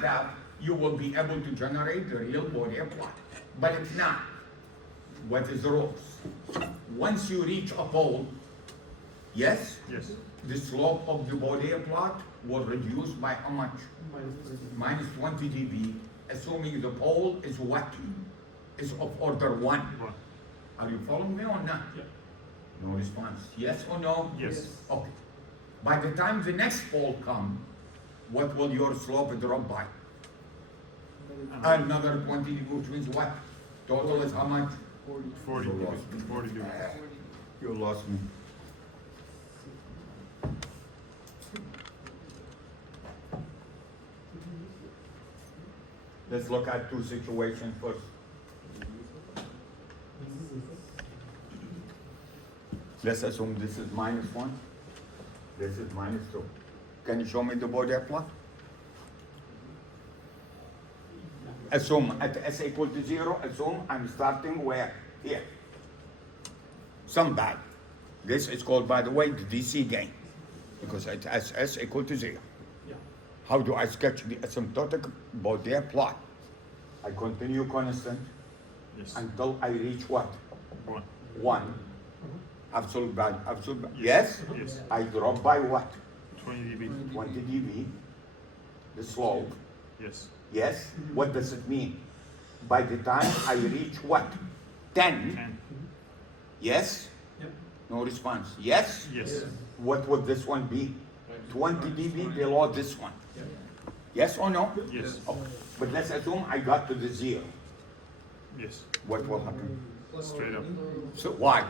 not have, you will be able to generate the real body plot. But if not, what is the rules? Once you reach a pole, yes? Yes. The slope of the body plot will reduce by how much? Minus 20 dB, assuming the pole is what? Is of order 1. One. Are you following me or not? Yeah. No response. Yes or no? Yes. Okay. By the time the next pole comes, what will your slope drop by? Another 20 dB, which means what? Total is how much? 40 You degrees. lost me. 40 degrees. You lost me. Let's look at two situations first. Let's assume this is -1, this is -2. Can you show me the body plot? Assume at S equal to 0, assume I'm starting where? Here. Some bad. This is called, by the way, the DC gain, because at S equal to 0. How do I sketch the asymptotic body plot? I continue constant Yes. until I reach what? One. 1. Absolute value. Absolute value. Yes? Yes. I drop by what? 20 dB. 20 dB. The slope. Yes. Yes? What does it mean? By the time I reach what? 10. 10. Yes? Yep. No response. Yes? Yes. What would this one be? 20 dB below this one. Yes or no? Yes. Oh, but let's assume I got to the 0. Yes. What will happen? Straight up. So why?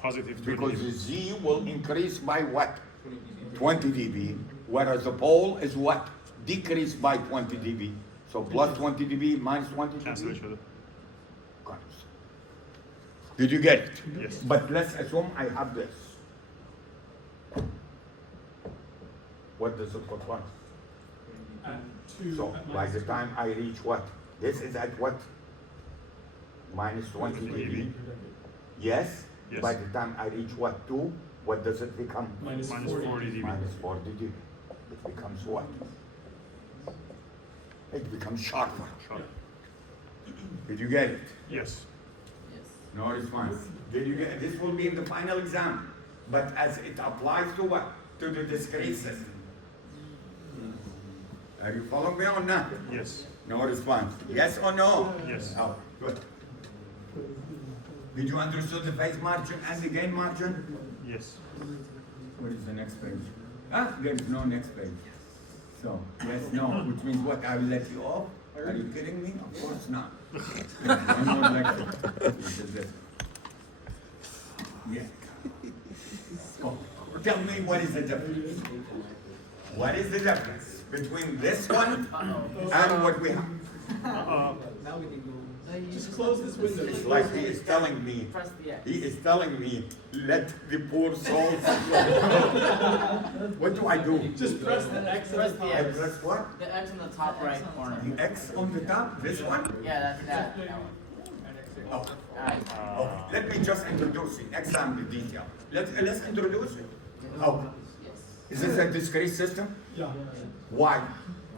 Positive 20 Because the dB. Z will increase by what? 20 dB, whereas the pole is what? Decrease by 20 dB. So plus 20 dB minus 20 Cancel dB. each other. Did you get it? Yes. But let's assume I have this. What does it look like? So by the time I reach what? This is at what? Minus 20 dB. Yes? Yes. By the time I reach what? 2, what does it become? Minus Minus 40. 40 dB. Minus 40 dB. It becomes what? It becomes sharper. Sharp. Did you get it? Yes. No response. Did you get? This will be in the final exam, but as it applies to what? To the discrete system. Are you following me or not? Yes. No response. Yes or no? Yes. Oh, good. Did you understand the phase margin and the gain margin? Yes. What is the next page? Ah, there is no next page. So, yes, no, which means what? I will let you off? Are you kidding me? Of course not. One more lecture. This is it. Yeah. Oh, tell me what is the difference? What is the difference between this one and what we have? Uh-oh. Now we can go. Just close this window. It's like he is telling me, Press the X. he is telling me, let the poor souls go. What do I do? Just press the X Press at the the I top. X. press what? The X in the top right corner. The X on the top, this one? Yeah, that's that. That one. Oh, Alright. oh, let me just introduce it, next time the detail. Let's introduce it. Oh, is this a discrete system? Yeah. Why?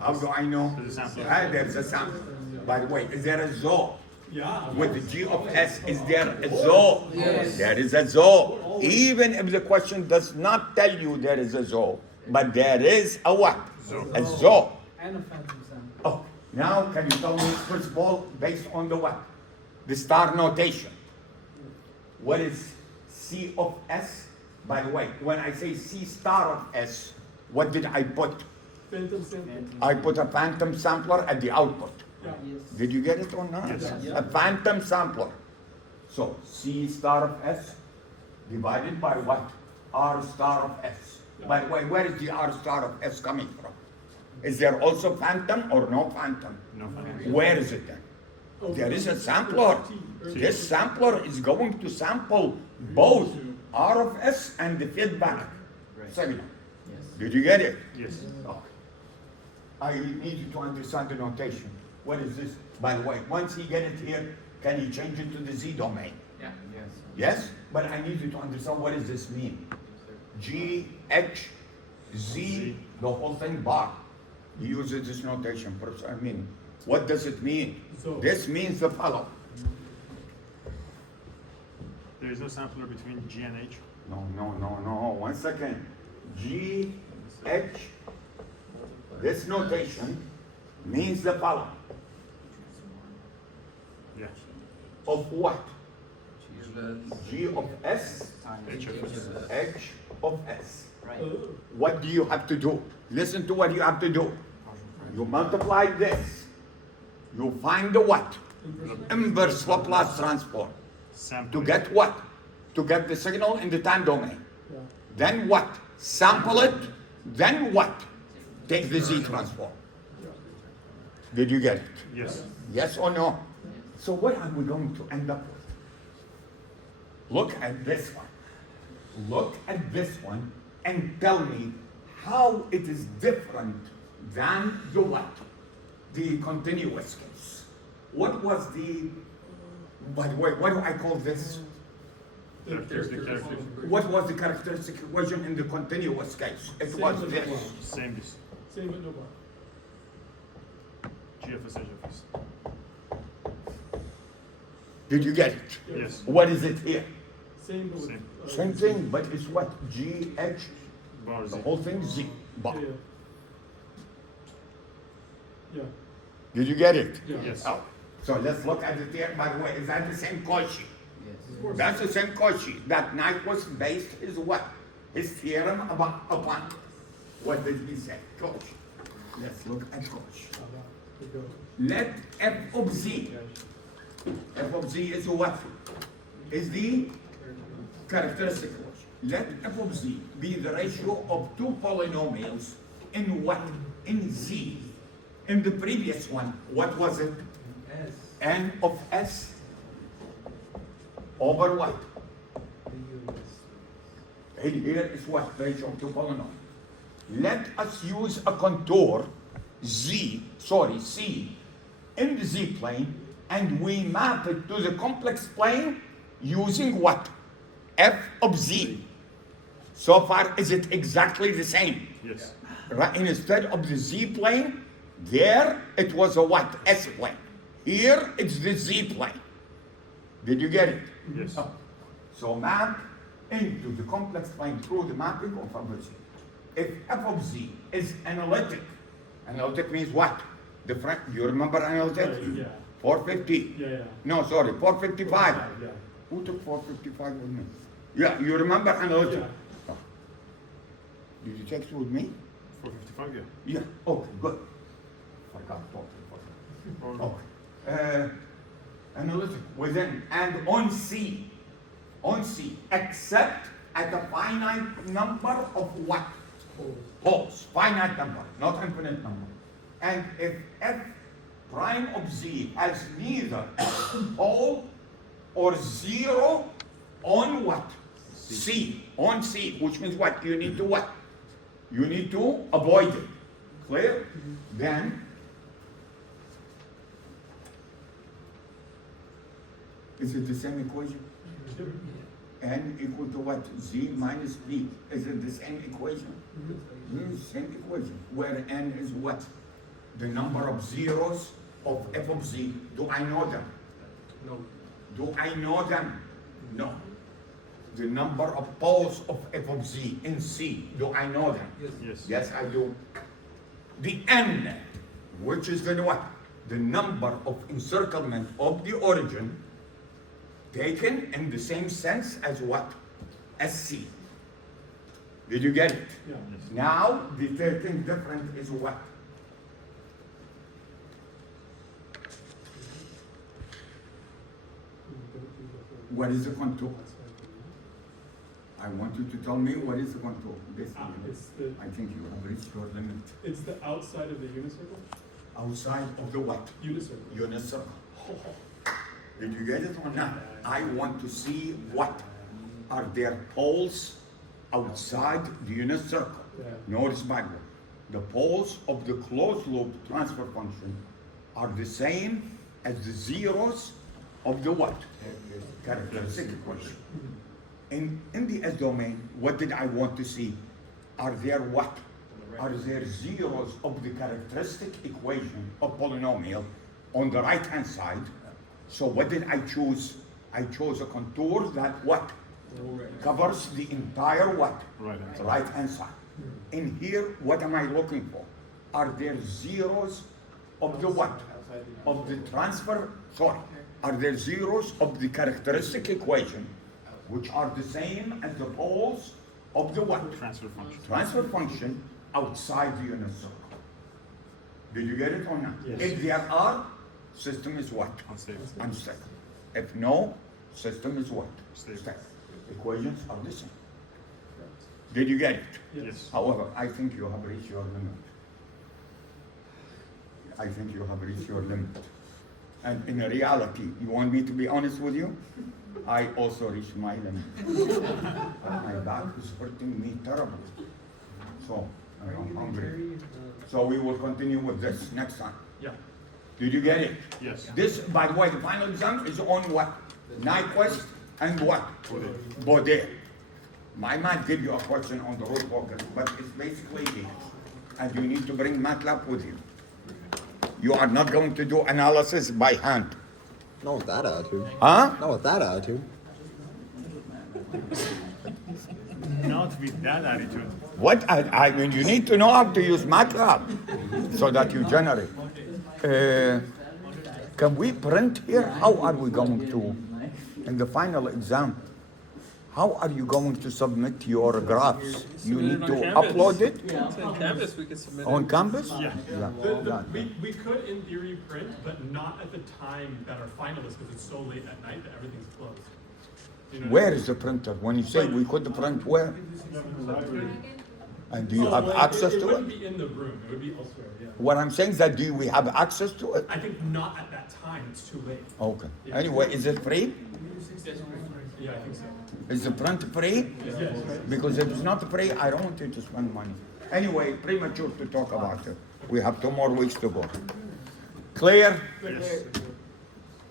How do I know? There's a sample. Ah, there's a sample. By the way, is there a zoo? Yeah. With the G of S, is there a zoo? Yes. There is a zoo. Even if the question does not tell you there is a zoo, but there is a what? Zoo. A zoo. And a phantom sample. Oh, now can you tell me, first of all, based on the what? The star notation. What is C of S? By the way, when I say C star of S, what did I put? Phantom sample. I put a phantom sampler at the output. Yeah. Did you get it or not? Yes. A phantom sampler. So C star of S divided by what? R star of S. By the way, where is the R star of S coming from? Is there also phantom or no phantom? No. Where is it then? There is a sampler. This sampler is going to sample both R of S and the feedback signal. Did you get it? Yes. Okay. I need you to understand the notation. What is this? By the way, once he get it here, can he change it to the Z domain? Yeah. Yes. Yes? But I need you to understand what does this mean? G, H, Z, the whole thing bar. He uses this notation. I mean, what does it mean? So- This means the following. There is no sampler between G and H. No. 1 second. G, H, this notation means the following. Yeah. Of what? G of S, H of S. H of S. Right. What do you have to do? Listen to what you have to do. You multiply this. You find the what? Inverse Laplace transform. Sample. To get what? To get the signal in the time domain. Yeah. Then what? Sample it. Then what? Take the Z transform. Did you get it? Yes. Yes or no? So what are we going to end up with? Look at this one. Look at this one and tell me how it is different than the what? The continuous case. What was the, by the way, what do I call this? Characteristic. What was the characteristic equation in the continuous case? It Same was as this. well. Same this. Same but no bar. G of S, H of S. Did you get it? Yes. What is it here? Same but with. Same. Same thing, but it's what? G, H, Bar Z. the whole thing Z. Bar. Yeah. Yeah. Did you get it? Yeah. Yes. Oh, so let's look at it here. By the way, is that the same Cauchy? Of course. That's the same Cauchy. That Nyquist based his what? His theorem upon. What did he say? Cauchy. Let's look at Cauchy. Good go. Let f of z. F of z is what? Is the characteristic equation. Let f of z be the ratio of two polynomials in what? In z. In the previous one, what was it? N of s over what? In here is what? Ratio of two polynomials. Let us use a contour C in the z plane, and we map it to the complex plane using what? F of z. So far, is it exactly the same? Yes. Right? Instead of the z plane, there it was a what? S plane. Here it's the z plane. Did you get it? Yes. Oh. So map into the complex plane through the mapping of f of z. If f of z is analytic means what? Different. Do you remember analytic? Yeah. 450. Yeah. No, sorry, 455. Yeah. Who took 455 with me? Yeah, you remember analytic? Yeah. Oh. Did you take it with me? 455, yeah. Yeah. Okay, good. Forgot totally. Or Okay. Analytic within and on C, except at a finite number of what? Poles. Finite number, not infinite number. And if f prime of z has neither pole or zero on what? C. On C, which means what? You need to what? You need to avoid it. Clear? Then is it the same equation? N equal to what? Z minus B. Is it the same equation? Same equation. Where N is what? The number of zeros of f of z. Do I know them? No. Do I know them? No. The number of poles of f of z in C. Do I know them? yes. Yes, I do. The N, which is the what? The number of encirclement of the origin taken in the same sense as what? SC. Did you get it? Yeah. Now, the third thing different is what? What is the contour? I want you to tell me what is the contour. This It's the I think you have reached your limit. it's the outside of the unicircle. Outside of the what? Unicircle. Unicircle. Did you get it or not? I want to see what are their poles outside the unicircle. Yeah. Notice by the way, the poles of the closed loop transfer function are the same as the zeros of the what? Characteristic equation. In the S domain, what did I want to see? Are there what? are there zeros of the characteristic equation of polynomial on the right-hand side? So what did I choose? I chose a contour that what? Covers the entire what? Right-hand side. Right-hand side. In here, what am I looking for? Are there zeros of the what? Of the transfer, sorry. Are there zeros of the characteristic equation which are the same as the poles of the what? Transfer function. Transfer function outside the unit circle. Did you get it or not? Yes. If there are, system is what? Unstable. Unstable. If no, system is what? Stable. Equations are the same. Did you get it? Yes. However, I think you have reached your limit. I think you have reached your limit. And in reality, you want me to be honest with you? I also reached my limit. My back is hurting me terribly. So, I'm hungry. So we will continue with this next time. Yeah. Did you get it? Yes. This, by the way, the final exam is on what? Nyquist and what? Baudet. Baudet. I might give you a question on the road pocket, but it's basically this. And you need to bring MATLAB with you. You are not going to do analysis by hand. Not with that attitude. Huh? Not with that attitude. Not with that attitude. What? I mean, you need to know how to use MATLAB so that you generate. Can we print here? How are we going to, in the final exam, how are you going to submit your graphs? You need to upload it It's on Canvas, we can submit it. on Canvas? Yeah. Yeah. We could in theory print, but not at the time that our finalists, because it's so late at night that everything's closed. You know what I Where mean? is the printer? When you say we could print where? And do you Oh, have well, access it to wouldn't it? be in the room, it would be elsewhere, yeah. What I'm saying is that do we have access to it? I think not at that time, it's too late. Okay. Anyway, is it free? Yeah, I think so. Is the print free? Yes. Because if it's not free, I don't want you to spend money. Anyway, premature to talk about it. We have 2 more weeks to go. Clear? Yes.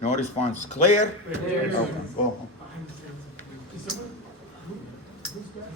No response. Clear? Clear. Okay, go home. Is someone, who's got?